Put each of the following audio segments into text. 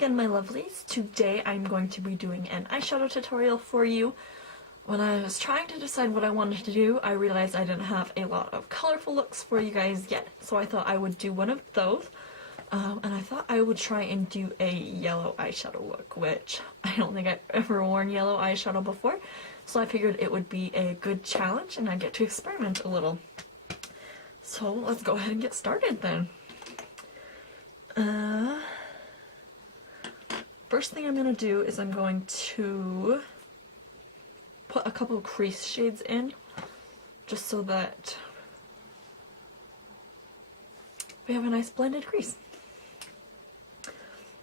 again, my lovelies. Today I'm going to be doing an eyeshadow tutorial for you. When I was trying to decide what I wanted to do, I realized I didn't have a lot of colorful looks for you guys yet, so I thought I would do one of those. And I thought I would try and do a yellow eyeshadow look, which I don't think I've ever worn yellow eyeshadow before, so I figured it would be a good challenge and I'd get to experiment a little. So let's go ahead and get started then. First thing I'm going to do is I'm going to put a couple of crease shades in, just so that we have a nice blended crease.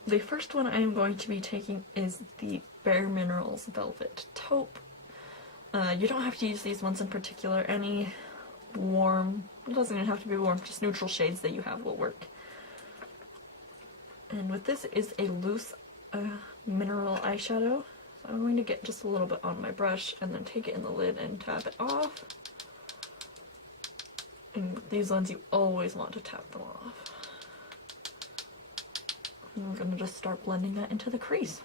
The first one I am going to be taking is the Bareminerals Velvet Taupe. You don't have to use these ones in particular. Any warm, it doesn't even have to be warm, just neutral shades that you have will work. And with this is a loose mineral eyeshadow. So I'm going to get just a little bit on my brush and then take it in the lid and tap it off. And these ones you always want to tap them off. And we're going to just start blending that into the crease.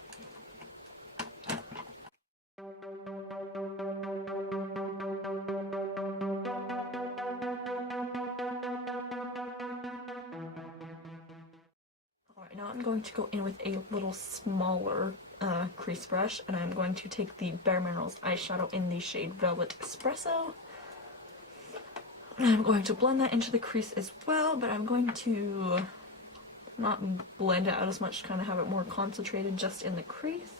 Alright, now I'm going to go in with a little smaller crease brush, and I'm going to take the Bareminerals eyeshadow in the shade Velvet Espresso. And I'm going to blend that into the crease as well, but I'm going to not blend it out as much, kind of have it more concentrated just in the crease.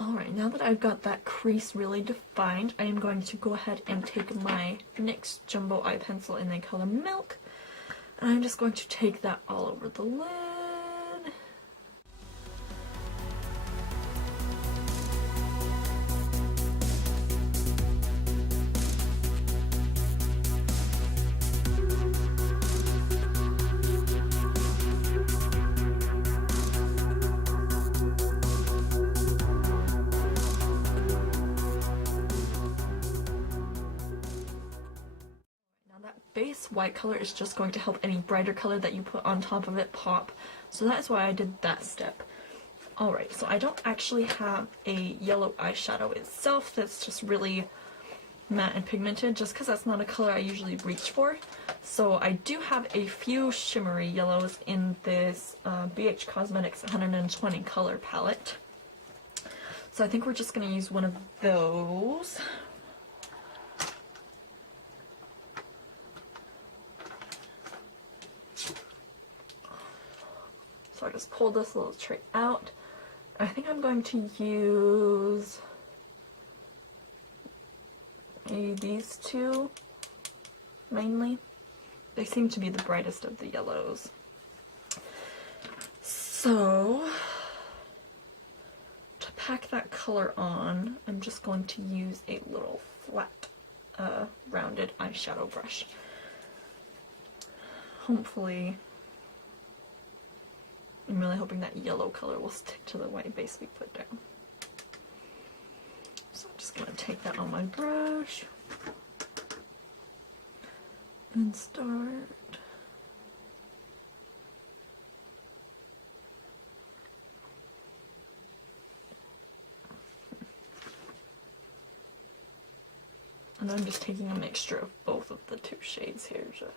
Alright, now that I've got that crease really defined, I am going to go ahead and take my NYX Jumbo Eye Pencil in the color Milk, and I'm just going to take that all over the lid. Base white color is just going to help any brighter color that you put on top of it pop, so that's why I did that step. Alright, so I don't actually have a yellow eyeshadow itself that's just really matte and pigmented, just because that's not a color I usually reach for. So I do have a few shimmery yellows in this BH Cosmetics 120 color palette. So I think we're just going to use one of those. So I just pulled this little tray out. I think I'm going to use maybe these two mainly. They seem to be the brightest of the yellows. So to pack that color on, I'm just going to use a little flat rounded eyeshadow brush. Hopefully, I'm really hoping that yellow color will stick to the white base we put down. So I'm just going to take that on my brush and start. And I'm just taking a mixture of both of the two shades here, just.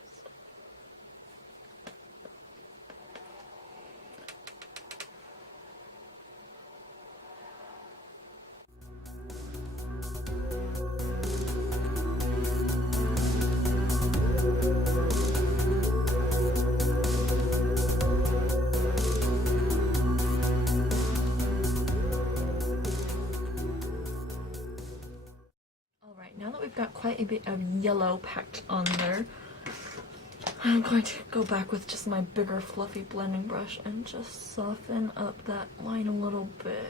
Now that we've got quite a bit of yellow packed on there, I'm going to go back with just my bigger fluffy blending brush and just soften up that line a little bit.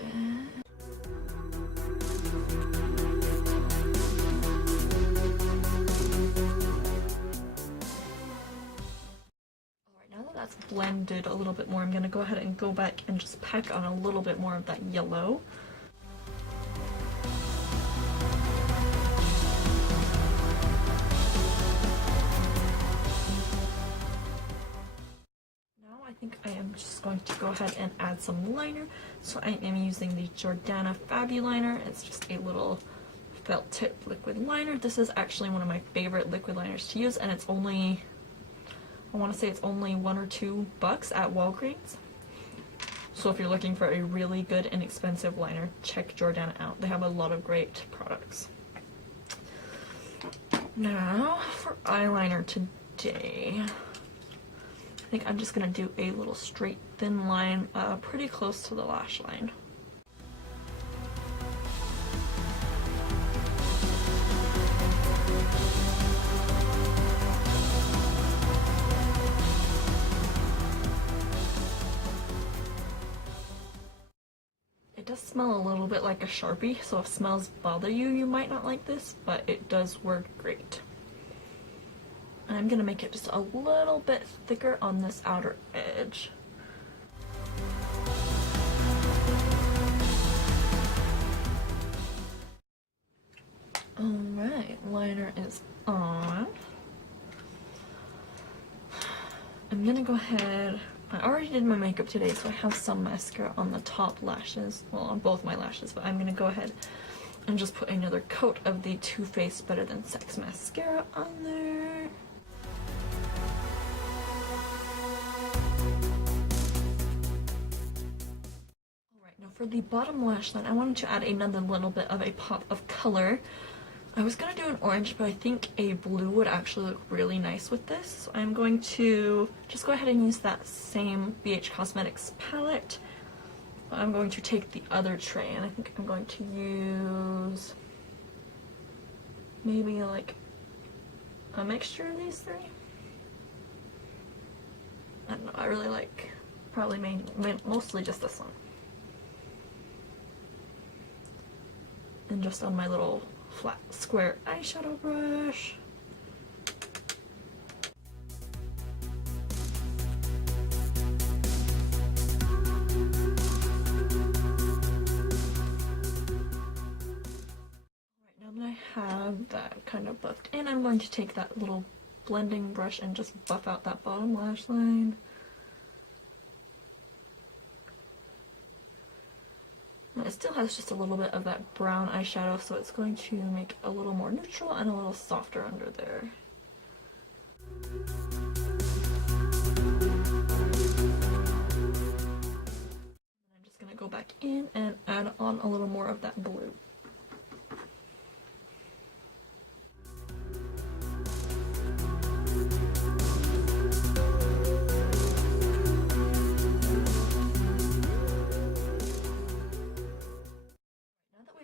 that's blended a little bit more, I'm going to go ahead and go back and just pack on a little bit more of that yellow. Now I think I am just going to go ahead and add some liner. So I am using the Jordana Fabuliner. It's just a little felt tip liquid liner. This is actually one of my favorite liquid liners to use, and it's only, I want to say it's only $1 or $2 at Walgreens. So if you're looking for a really good inexpensive liner, check Jordana out. They have a lot of great products. Now for eyeliner today, I think I'm just gonna do a little straight thin line pretty close to the lash line. It does smell a little bit like a Sharpie, so if smells bother you, you might not like this, but it does work great. I'm gonna make it just a little bit thicker on this outer edge. Alright, liner is on. I'm gonna go ahead, I already did my makeup today, so I have some mascara on the top lashes, well on both my lashes, but I'm gonna go ahead and just put another coat of the Too Faced Better Than Sex Mascara on there. Alright, now for the bottom lash line, I wanted to add another little bit of a pop of color. I was gonna do an orange, but I think a blue would actually look really nice with this. So I'm going to just go ahead and use that same BH Cosmetics palette. I'm going to take the other tray, and I think I'm going to use maybe like a mixture of these three. I don't know, I really like probably mostly just this one. And just on my little flat square eyeshadow brush. Alright, now that I have that kind of buffed in, I'm going to take that little blending brush and just buff out that bottom lash line. It still has just a little bit of that brown eyeshadow, so it's going to make it a little more neutral and a little softer under there. I'm just going to go back in and add on a little more of that blue.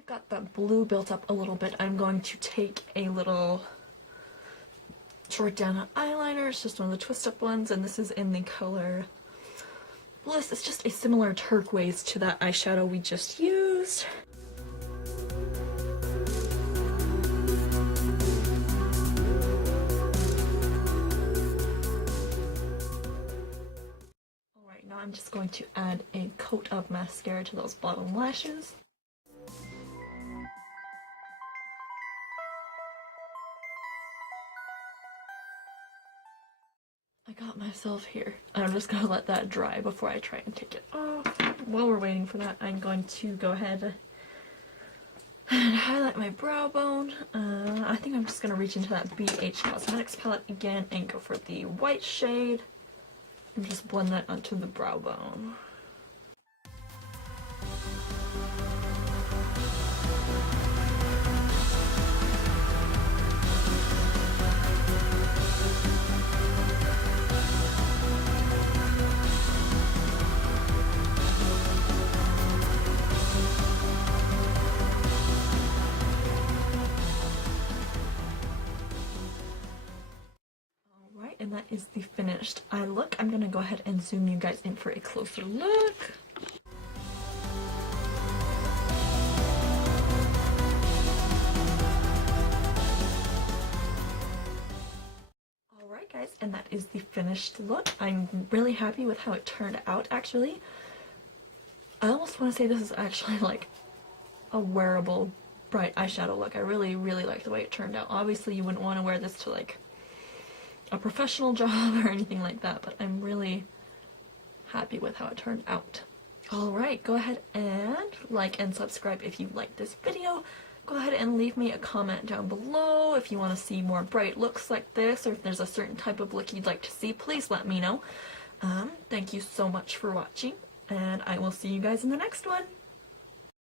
Got that blue built up a little bit, I'm going to take a little Jordana eyeliner. It's just one of the twist up ones, and this is in the color Bliss. It's just a similar turquoise to that eyeshadow we just used. Alright, now I'm just going to add a coat of mascara to those bottom lashes. I got myself here. I'm just gonna let that dry before I try and take it off. While we're waiting for that, I'm going to go ahead and highlight my brow bone. I think I'm just gonna reach into that BH Cosmetics palette again and go for the white shade and just blend that onto the brow bone. And that is the finished eye look. I'm gonna go ahead and zoom you guys in for a closer look. Alright guys, and that is the finished look. I'm really happy with how it turned out actually. I almost want to say this is actually like a wearable bright eyeshadow look. I really like the way it turned out. Obviously you wouldn't want to wear this to like a professional job or anything like that, but I'm really happy with how it turned out. Alright, go ahead and like and subscribe if you liked this video. Go ahead and leave me a comment down below if you want to see more bright looks like this, or if there's a certain type of look you'd like to see, please let me know. Thank you so much for watching, and I will see you guys in the next one.